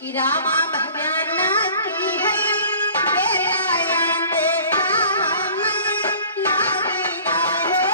कि रामा भगवान की है बेलायन सामने लागी रहो।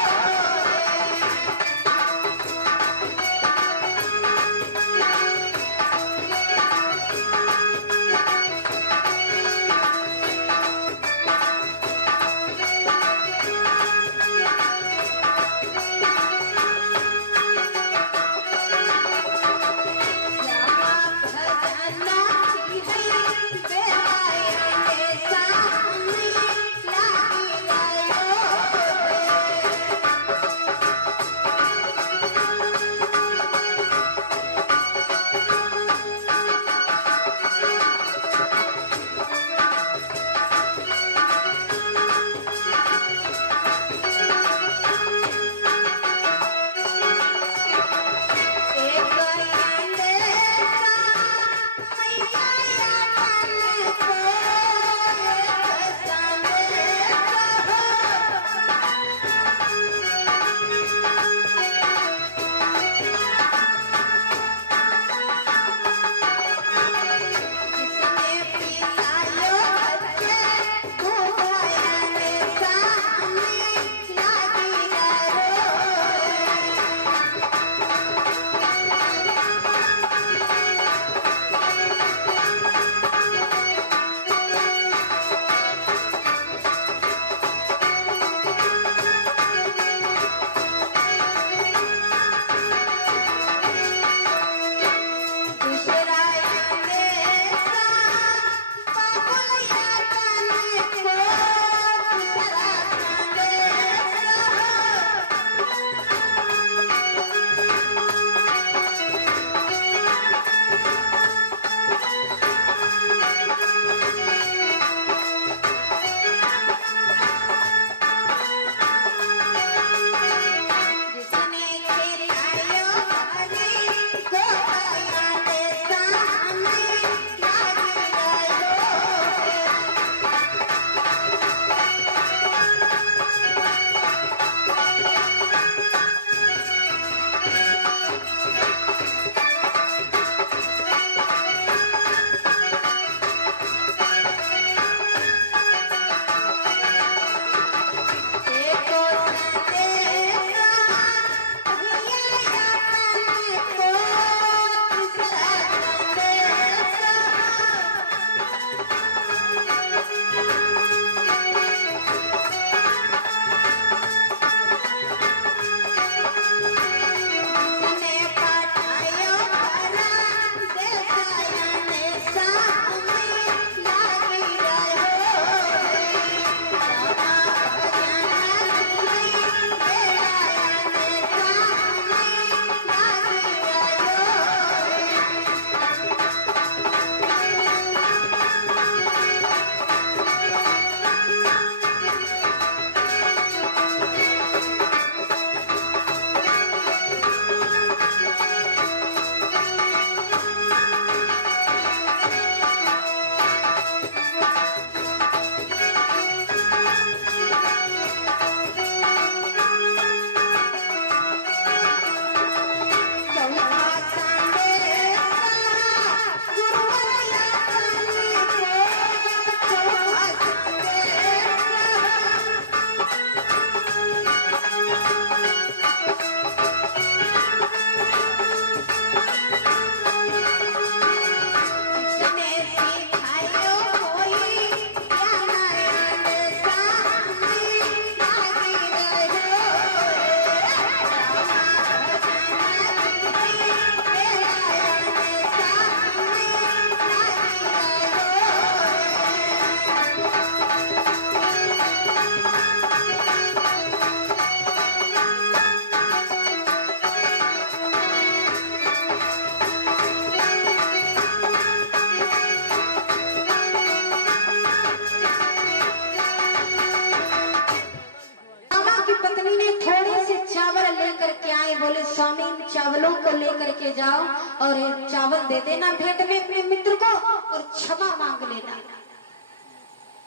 बोले स्वामी चावलों को लेकर के जाओ और चावल दे देना भेंट में अपने मित्र को और क्षमा मांग लेना।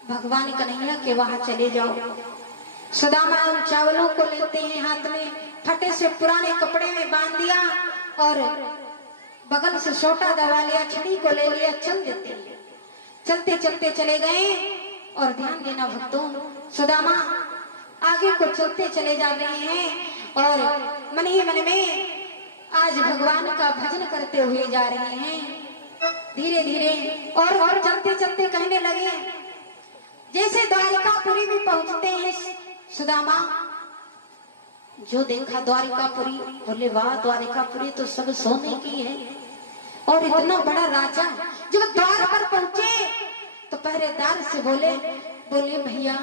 भगवान कन्हैया के वहां चले जाओ। सुदामा उन चावलों को लेते हैं, हाथ में फटे से पुराने कपड़े में बांध दिया और बगल से सोटा दबा लिया, छड़ी को ले लिया, चल देते हैं। चलते चलते चले गए और ध्यान देना भक्तों, सुदामा आगे को चलते चले जा रहे हैं और मन ही मन में आज भगवान का भजन करते हुए जा रहे हैं धीरे धीरे। और चलते चलते कहने लगे, जैसे द्वारिकापुरी में पहुंचते हैं सुदामा, जो देखा द्वारिकापुरी, बोले वाह द्वारिकापुरी तो सब सोने की है और इतना बड़ा राजा। जब द्वार पर पहुंचे तो पहरेदार से बोले भैया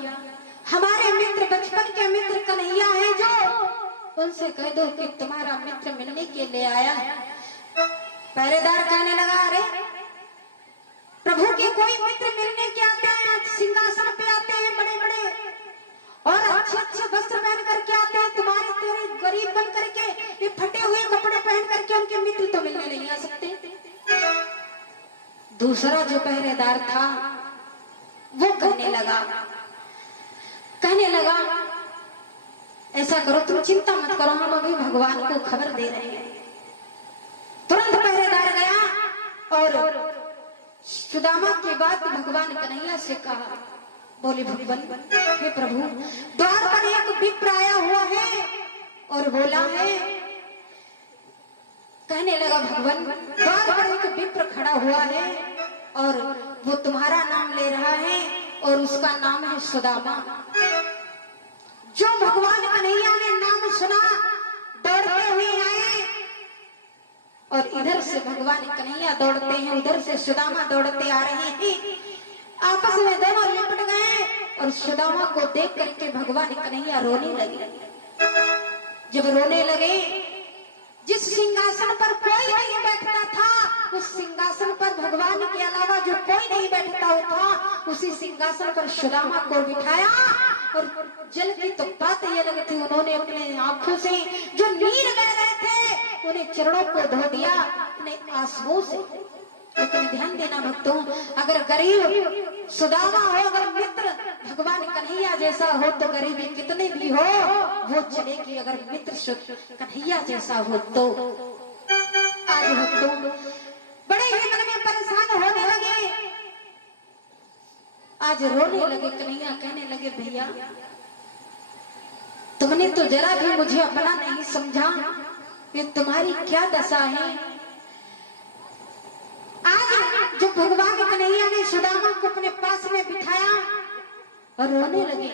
हमारे मित्र, बचपन के मित्र कन्हैया है, जो उनसे कह दो कि तुम्हारा मित्र मिलने के लिए आया है। पहरेदार कहने लगा, अरे प्रभु के कोई मित्र मिलने के आते हैं, सिंहासन पे आते हैं बड़े बड़े और अच्छे अच्छे वस्त्र पहन करके आते हैं, तुम्हारे तेरे गरीब बन करके ये फटे हुए कपड़े पहन करके उनके मित्र तो मिलने नहीं आ सकते। दूसरा जो पहरेदार था वो कहने लगा ऐसा करो, तुम चिंता मत करो, हम अभी भगवान को खबर दे रहे हैं। तुरंत पहरेदार गया और सुदामा की बात भगवान कन्हैया से कहा। बोले भगवान हे प्रभु, द्वार पर एक विप्र आया हुआ है और बोला है, कहने लगा भगवान द्वार पर एक विप्र खड़ा हुआ है और वो तुम्हारा नाम ले रहा है और उसका नाम है सुदामा। जो भगवान कन्हैया ने नाम सुना दौड़ते हुए आए और इधर से भगवान कन्हैया दौड़ते हैं, उधर से सुदामा दौड़ते आ रहे हैं। आपस में दोनों लिपट गए और सुदामा को देख करके भगवान कन्हैया रोने लगे। जब रोने लगे, जिस सिंहासन पर कोई नहीं बैठता था उस सिंहासन पर भगवान के अलावा जो कोई नहीं बैठता था उसी सिंहासन पर सुदामा को बिठाया। और जल की तो बात ये लगी थी, उन्होंने अपने आंखों से जो नीर बह रहे थे उन्हें चरणों को धो दिया अपने आंसुओं से। लेकिन ध्यान देना भक्तों, अगर गरीब सुदामा हो, अगर मित्र भगवान कन्हैया जैसा हो तो गरीबी कितने भी हो वो चलेगी, अगर मित्र कन्हैया जैसा हो तो। आज भक्तों बड़े ही मन में परेशान होने लगे, आज रोने लगे। कन्हैया कहने लगे, भैया तुमने तो जरा भी मुझे अपना नहीं समझा, ये तुम्हारी क्या दशा है। आज जो भगवान कन्हैया ने सुदामा को अपने पास में बिठाया और रोने लगे।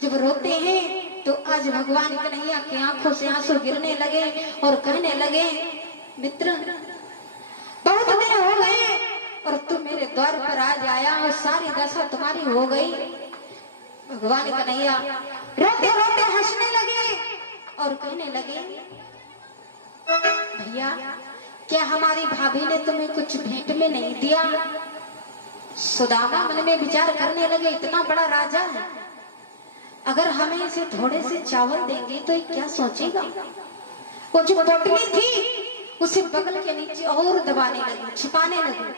जब रोते हैं तो आज भगवान कन्हैया की आंखों से आंसू गिरने लगे और कहने लगे, मित्र बहुत दिन हो गए और तू मेरे द्वार पर आज आया और सारी दशा तुम्हारी हो गई। भगवान कन्हैया रोते रोते हंसने लगे और कहने लगे, भैया क्या हमारी भाभी ने तुम्हें कुछ भेंट में नहीं दिया। सुदामा मन में विचार करने लगे, इतना बड़ा राजा है, अगर हमें इसे थोड़े से चावल देंगे तो ये क्या सोचेगा। वो जो पोटली थी उसे बगल के नीचे और दबाने लगे, छिपाने लगे।